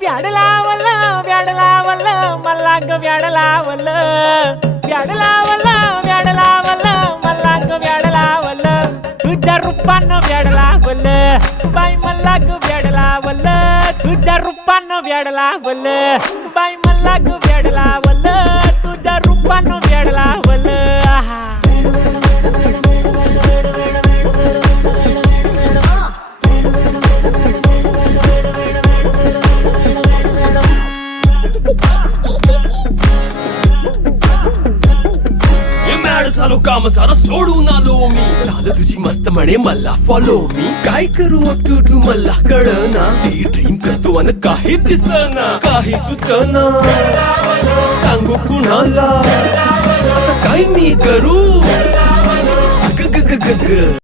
व्याड लावलं व्याड लावलं मला ग व्याड लावलं व्याड लावलं व्याड लावलं मला ग व्याड लावलं तुझ्या रूपानं व्याड लावलं बाई मला ग व्याड लावलं तुझ्या रूपानं व्याड लावलं बाई मला ग व्याड लावलं तुझ्या रूपानं व्याड लावलं झालो काम सारा सोडून आलो मी झालं तुझी मस्त म्हणे मला फॉलो मी काय करू टू मला कळना ती ड्रीम करतो आणि काही दिसना काही सुचना सांगू कुणाला आता काय मी करू ग ग ग ग